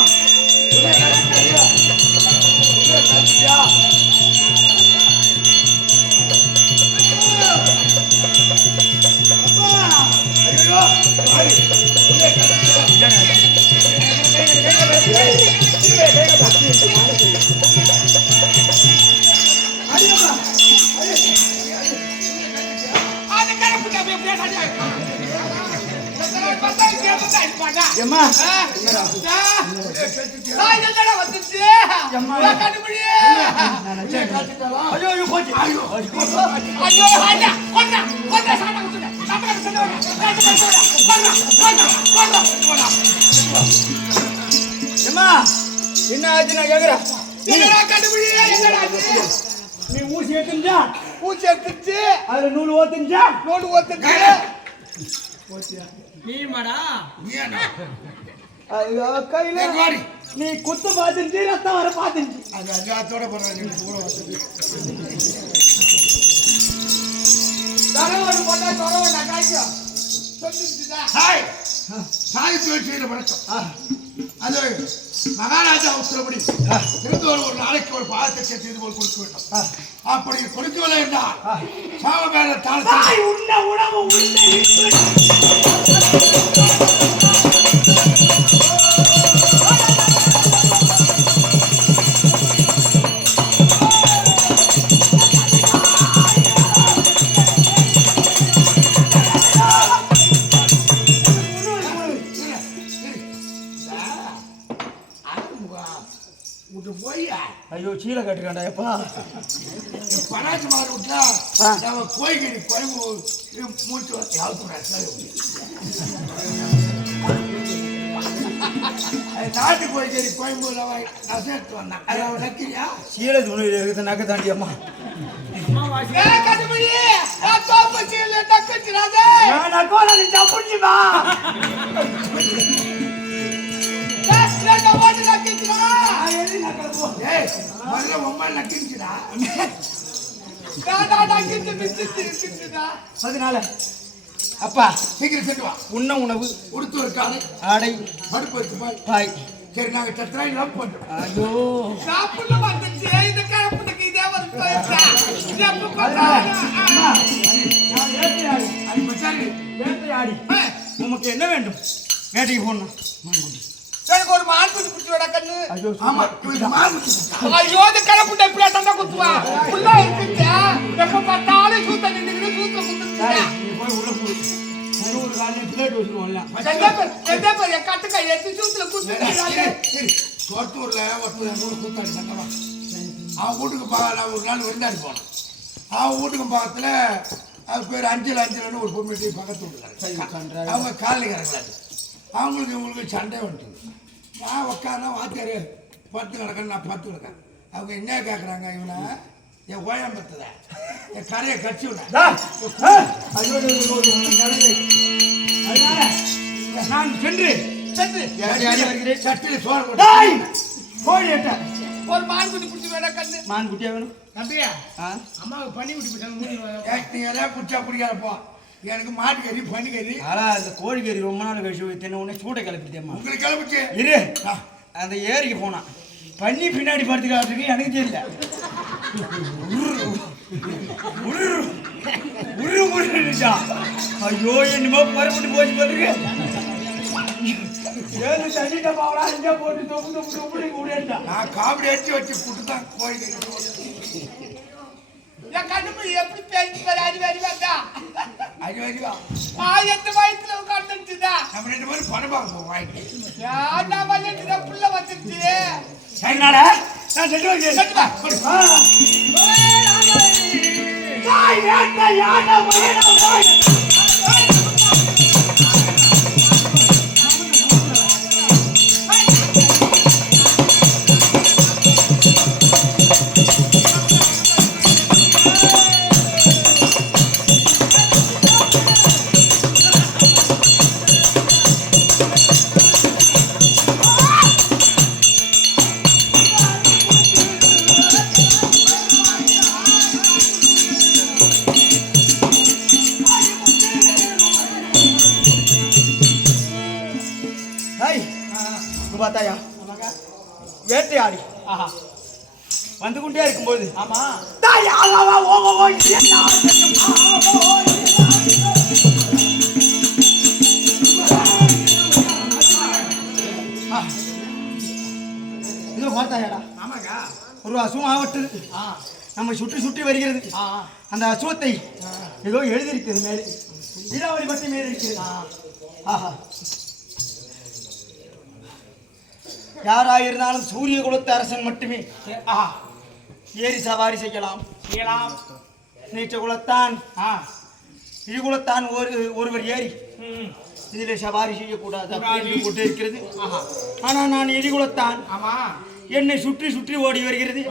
என்ன ஆச்சு நான் கேக்குறேன். நீ ஊசி எடுத்துச்சா? ஊசி எடுத்துச்சு. அதுல நூல் ஓத்துச்சா? நூல் ஓத்துச்சு. நீ மாடா கையில நீ குத்து பாத்துச்சு ரத்தம் வர பாத்துச்சு. அது அஜாத்தோட போறாங்க கூட வந்து தரவன் போட்டா தரவன் காய்ச்சா சொல்லுச்சுடா. ஹாய் சாய் பேச்சில வணக்கம். அது மகாராஜா உத்தரப்படி திருந்தோர் ஒரு நாளைக்கு ஒரு பாதத்தை செய்து போல் கொடுக்க வேண்டும். அப்படி கொடுக்கவில்லை என்றால் சாவ மேல தாழ்த்தாய் உண்ண உணவு உண்ண ஐயோ சீலை கட்டுக்காண்டா எப்பா பனாச்சு மாறு விட்டா நம்ம கோய்கறி குழம்பு மூச்சு வந்து நாட்டு கோய்கறி குழம்பு நான் சேர்த்து வந்தேன். அதை அவன் நக்கிறியா? சீலை துணியில் இருக்குது நக்க தாண்டி அம்மா அதனால அப்பா சீக்கிரம் சென்று வா. உண்ண உணவு உடுத்து ஒரு காலை ஆடை படுப்பு வச்சு பாய். பாய். சரி நாங்க சத்திராய் லவ் பண்றோம். ஐயோ சாப்பிட வந்துச்சு இந்த கரப்புக்கு இதே வந்து வேட்டையாடி உமக்கு என்ன வேண்டும்? வேட்டைக்கு போடணும். எனக்கு ஒரு மான் குட்டி பிடிச்சி விட கண்ணு. ஐயோ ஆமா இவனுக்கு மார்க்கு ஐயோ இந்த கலப்புண்ட இப்படியா தண்டை குத்துவா உள்ள இருக்குச்சா எப்ப பார்த்தாலும் சூத்த நின்னுக்கிட்டு சூத்த குத்துச்சா நீ போய் உள்ள போ ஒரு காலையில பிளேட் வச்சிருவோம்ல எந்த பேர் என் கட்டுக்கை எடுத்து சூத்துல குத்துறாங்க தோட்டூர்ல ஒருத்தர் ஊர் கூத்தாடி சங்கமா அவன் வீட்டுக்கு நான் ஒரு நாள் விருந்தாடி போனேன் அவன் வீட்டுக்கு பக்கத்துல அது பேர் அஞ்சலன்னு ஒரு பொண்ணு பக்கத்து வீட்டுக்காரங்க அவங்க காலையில் இறங்கலாது அவங்களுக்கு இவங்களுக்கு சண்டை வந்துட்டு நான் உட்காந்தா வாத்தியாரு பத்து கிடக்கேன் நான் பத்து கிடக்கேன் அவங்க என்ன கேட்குறாங்க இவனை என் ஓயம்பத்துத என் கரையை கட்சி விட நான் சென்று சட்டியில் சோறு கோழி எட்ட ஒரு மான் குட்டி பிடிச்சி வேணா கண்ணு மான் குட்டியா வேணும் தம்பியா அம்மாவுக்கு பண்ணி விட்டு போயிட்டாங்க நீ எதாவது குடிச்சா பிடிக்காதப்போ எனக்கு மாட்டுக்கறி பனிக்கறி ஆனா அந்த கோழிக்கறி ரொம்ப நாள் கழிச்சு தின்ன உடனே சூட்டை கிளப்பிட்டேம்மா உங்களுக்கு கிளம்பிச்சு இரு அந்த ஏரிக்கு போனான் பண்ணி பின்னாடி படுத்துக்காட்டுக்கு எனக்கு தெரியல உருச்சா ஐயோ என்னமோ மறுபடி போச்சு பாருங்க ஏழு தண்ணி டப்பாவா இங்கே போட்டு தொப்பு தொப்பு தொப்பு கூடா நான் காமெடி அடிச்சு வச்சு குட்டுதான் கோழிக்கறி என் கண்ணு எப்படி பேசி அடி வந்தா அடிவா ஆயிரத்து வயசுல உட்காந்துட்டுதா நம்ம ரெண்டு பேரும் பணம் பார்க்க போவோம் வாங்கி யாருடா வந்துட்டு புள்ள வந்துருச்சு சரினால நான் செட்டு வைக்கிறேன் பார்த்தாயா வேட்டையாடி வந்து கொண்டே இருக்கும்போது ஆமா இது பார்த்தாயாடா ஆமாக்கா ஒரு அசுவம் ஆவட்டு நம்ம சுற்றி சுற்றி வருகிறது அந்த அசுவத்தை ஏதோ எழுதியிருக்கிறது மேலே இடாவளி பற்றி மேலே இருக்கிறது ஆஹா யாராயிருந்தாலும் சூரிய குலத்து அரசன் மட்டுமே ஏறி சவாரி செய்யலாம் நீச்ச குலத்தான் இழிகுலத்தான் ஒருவர் ஏறி இதிலே சவாரி செய்யக்கூடாது அப்படின்னு போட்டு இருக்கிறது. ஆனா நான் இழிகுலத்தான் என்னை சுற்றி சுற்றி ஓடி வருகிறது.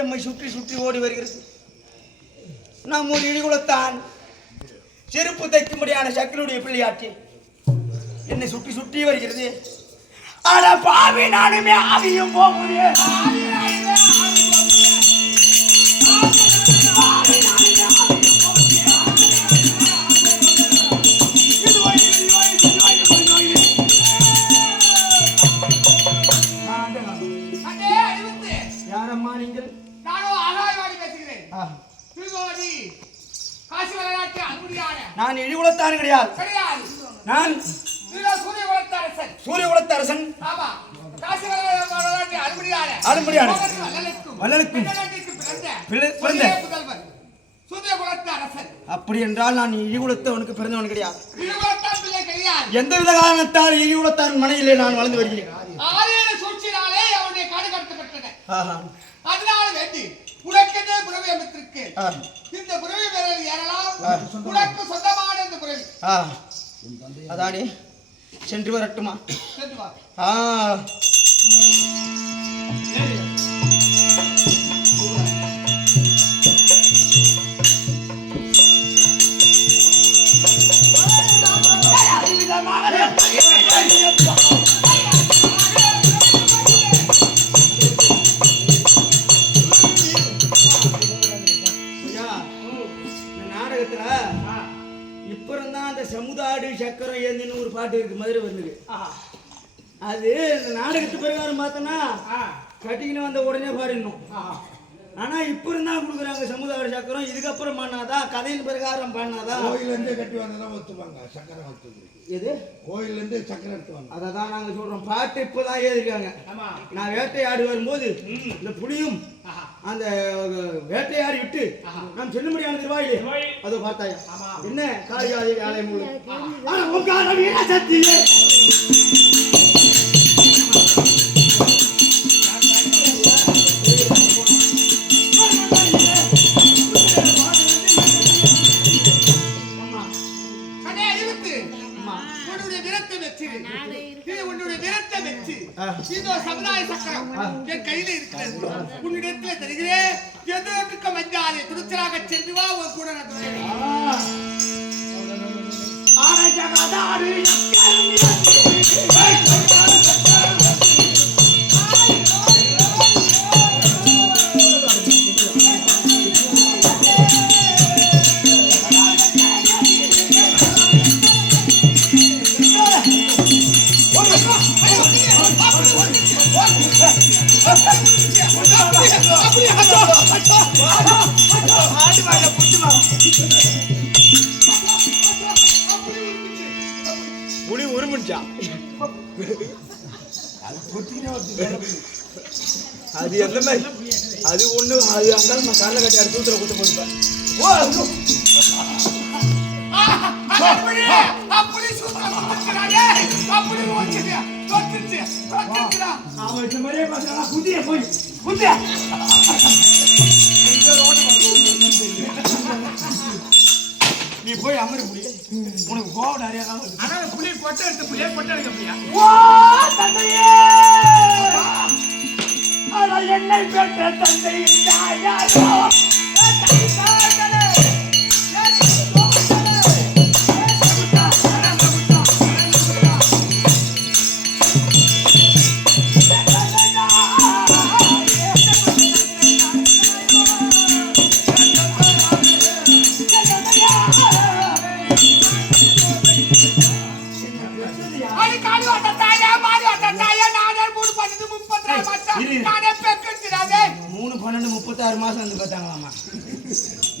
எம்மை சுற்றி சுற்றி ஓடி வருகிறது. நாம் ஒரு இழிகுலத்தான் செருப்பு தைக்கும்படியான சக்கரனுடைய பிள்ளையாட்டி என்னை சுற்றி சுற்றி வருகிறது. ஆனா பாவி நானுமே ஆவியும் போகுது. யாரம்மா நீங்கள்? நான் இழிகுலத்தான் கிடையாது. நான் சூரிய குலத்து அரசன். அப்படி என்றால் நான் இழிகுலத்தவனுக்கு பிறந்தவன் கிடையாது. எந்த வித காரணத்தால் இழிகுலத்தான் மனையிலே நான் வளர்ந்து வருகிறேன். அதனால வேண்டி உனக்கென்ன புறவை அமைத்திருக்கு. இந்த புறவை வேறு ஏறலாம். உனக்கு சொந்தமான இந்த புறவை. அதானே சென்று வரட்டுமா? சென்று வா. சமுதாடு சக்கரம் ஏந்தின்னு ஒரு பாட்டு இருக்கு மதுரை வருது. அது இந்த நாடகத்து பிரகாரம் பார்த்தோன்னா கட்டிக்கின்னு வந்த உடனே பாடிடணும். ஆனா இப்ப இருந்தா கொடுக்குறாங்க சமுதாய சக்கரம். இதுக்கப்புறம் பண்ணாதான் கதையின் பிரகாரம் பண்ணாதான். கோயில இருந்து கட்டி வந்ததான் ஒத்துவாங்க சக்கரம் ஒத்துக்கு. எது கோயில இருந்து சக்கரம் எடுத்துவாங்க. அததான் நாங்க சொல்றோம். பாட்டு இப்பதான் ஏறிருக்காங்க. நான் வேட்டையாடி வரும்போது இந்த புலியும் அந்த வேட்டையாடி விட்டு நாம் சொல்ல முடியாத திருவாயிலே அதோ பார்த்தாயா என்ன காளியாதி வேலை மூலம் சத்தியே சமுதாய சக்கரம் என் கையில இருக்கிறது. உன்னிடத்துல தருகிறேன். எதற்கு மஞ்சாலே துணிச்சலாக சென்று வா. உன் கூட புலி உருமுச்சா அது எந்த மாதிரி அது ஒண்ணு அது அங்க நம்ம கால கட்டி அடி தூத்துல குத்த போடுப்பேன். நீ போய் அமரு புலி. உனக்கு கோவம் நிறைய புலி கொட்டை எடுத்து புலியா கொட்டை எடுக்க புலியா? என்னை பெற்ற தந்தை மாசம் வந்து பார்த்தாங்களாமா.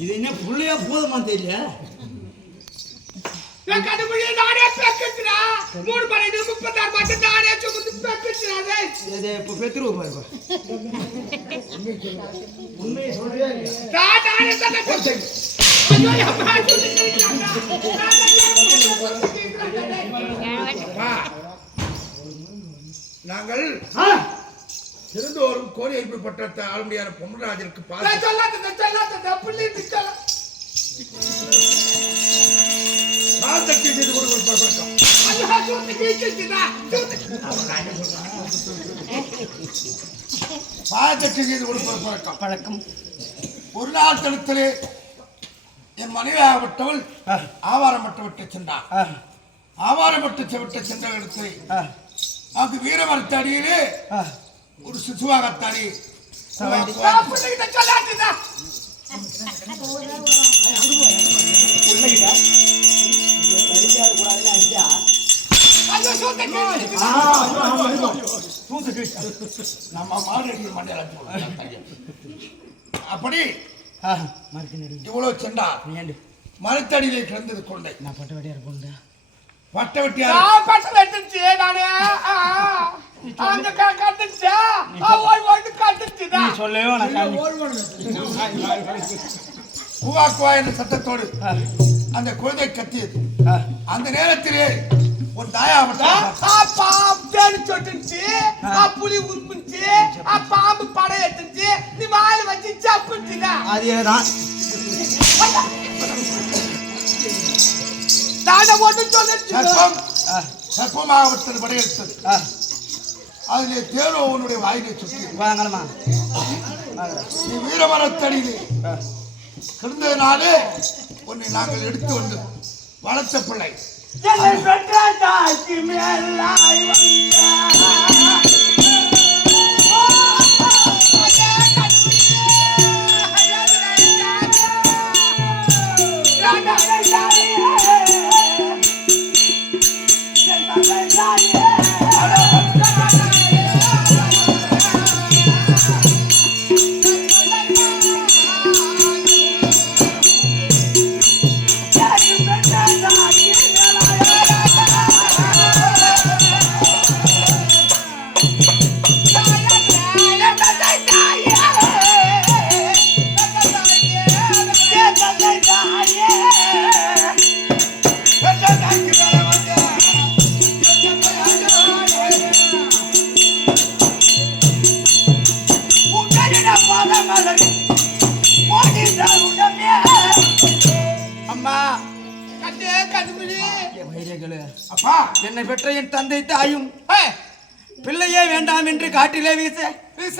இது என்ன புள்ளையா போதுமா தெரியல. உண்மையை சொல்றியா? நாங்கள் திருந்தோறும் கோரியிருப்பு பட்டத்தை ஆளுமையான பொம்மராஜருக்கு பாதத்தை செய்து கொடுப்பது பழக்கம். ஒரு நாள் தளத்திலே என் மனைவியாகப்பட்டவள் ஆவாரமட்டு சென்றார். ஆவாரமட்டு விட்டு சென்ற இடத்தை அங்கு வீரமரத்தடியிலே ஒரு சிசுவாகத்தாடி அப்படி இவ்வளவு சென்றா மரத்தடியிலே கிடந்தது கொண்டை. நான் பட்ட வெட்டியார் கொண்டா பட்ட வெட்டியார் பட்ட வெட்டுச்சு. நானே சத்தத்தோடு அந்த குழந்தை கத்தியது. அந்த நேரத்திலே ஒரு தாயாவட்டுச்சு, புலி உருப்புச்சு, பாம்பு படை எடுத்துச்சு, நீ வாயில வச்சு சாப்பிடுச்சுல. அதேதான் சர்ப்பமாகப்பட்டது படையெடுத்தது. அதிலே தேரோ உன்னுடைய வாயிலை சுற்றி வாங்கணுமா? நீ வீரமரத்தடியிலே கிடந்ததுனாலே உன்னை நாங்கள் எடுத்து வந்து வளர்த்த பிள்ளை. கேளு. அப்பா என்னை பெற்ற என் தந்தை தாயும் ஏய், பிள்ளையே வேண்டாம் என்று காட்டிலே வீச வீச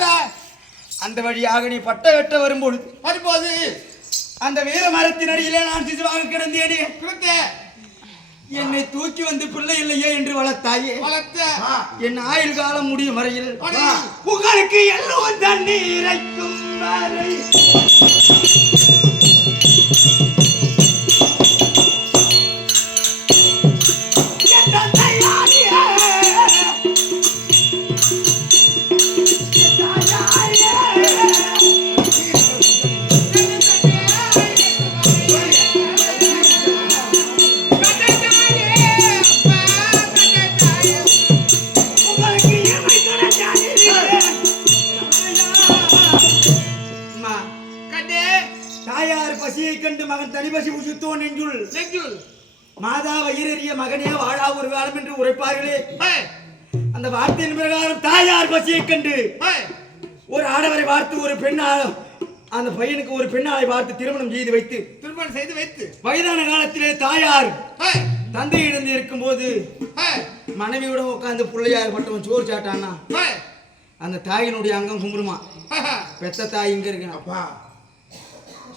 அந்த வழியாக நீ பட்ட வெட்ட வரும்பொழுது வரும்போது அந்த வீர மரத்தின் அடியிலே நான் சிசுவாக கிடந்தேனே. கிருத்தே என்னை தூக்கி வந்து பிள்ளை இல்லையே என்று வளர்த்தாயே. வளர்த்த என் ஆயுள் காலம் முடியும் வரையில் முடியும். உங்களுக்கு எல்லோரும் தண்ணீர் இறைக்கும் வரை என் தந்தையாகிய என் தாயாகிய உங்களுக்கு ஏமை துணையாகிறேன். அம்மா, கண்ணே தாயார் பசியை கண்டு மகன் தனி பசி உசுத்தோன் நெஞ்சுள் நெஞ்சுள் மாதா வயிறறிய மகனே வாழா ஒரு காலம் என்று உரைப்பார்களே. ஏய், அந்த வார்த்தையின் பிரகாரம் தாயார் பசியை கண்டு ஏய், ஒரு ஆடவரை பார்த்து ஒரு பெண்ணால் அந்த பையனுக்கு ஒரு பெண்ணாலை பார்த்து திருமணம் செய்து வைத்து திருமணம் செய்து வைத்து வயதான காலத்திலே தாயார் ஏய், தந்தை இழந்து இருக்கும்போது ஏய், மனைவியோட உட்காந்து பிள்ளையார் பட்டவன் சோறு சாட்டானா ஏய், அந்த தாயினுடைய அங்கம் கும்பிடுமா. பெத்த தாய் இங்க இருக்கேன் அப்பா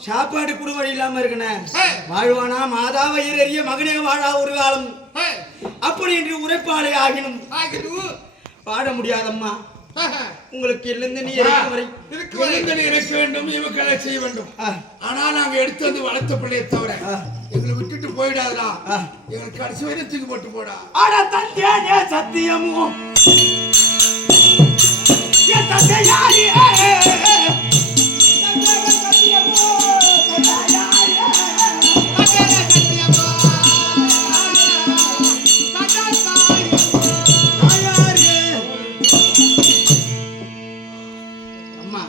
சாப்பாடு குடு வழி இல்லாம இருக்கனே ஏய், வாழ்வானா மாதா வயிறறிய மகனே வாழா ஒரு காலம் ஏய், அப்படி என்று உரைப்பாளை ஆகினும் ஆகிடு பாட முடியாதம்மா. உங்களுக்கு எழுந்து நீ இருக்கும் வரை இருக்கு வரை விருந்தனை இறக்க வேண்டும் இவக்களை செய்ய வேண்டும் ஆ, ஆனா நாங்க எடுத்து வந்து வளர்த்த பிள்ளையை தவிர ஆ, எங்களை விட்டுட்டு போயிடாதா ஆ. எங்களுக்கு கடைசி வரை தூக்கி போட்டு போடா ஆட தந்தையே சத்தியமோ என் தந்தையாரே அம்மா,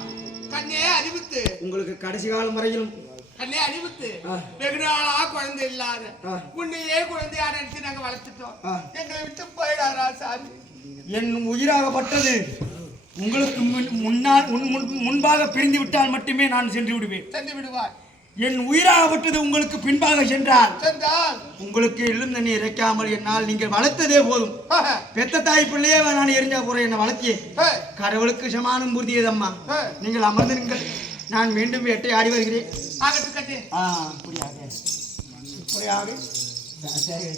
கண்ணே அறிவித்து உங்களுக்கு கடைசி காலம் வரையிலும் கண்ணே அறிவித்து ஆ. வெகு நாளா குழந்தை இல்லாத ஆ. உன்னையே குழந்தையா நினைச்சு நாங்க வளர்த்துட்டோம் ஆ. எங்களை விட்டு போயிடாரா சாமி என் உயிராகப்பட்டது உங்களுக்கு முன்பாக பிரிந்து விட்டால் மட்டுமே நான் சென்று விடுவேன். சென்று விடுவார் என் உயிராகப்பட்டது உங்களுக்கு பின்பாக சென்றால் சென்றால் உங்களுக்கு எழுந்தண்ணி இறைக்காமல் என்னால் நீங்கள் வளர்த்ததே போதும். பெத்த தாய் பிள்ளையே நான் எரிஞ்சா போறேன் என்னை வளர்த்தியே கடவுளுக்கு சமானம் புரிதியதம்மா. நீங்கள் அமர்ந்திருங்கள், நான் மீண்டும் வேட்டை ஆடி வருகிறேன். ஆகட்டு கண்ணே அப்படியாக இப்படியாக சரி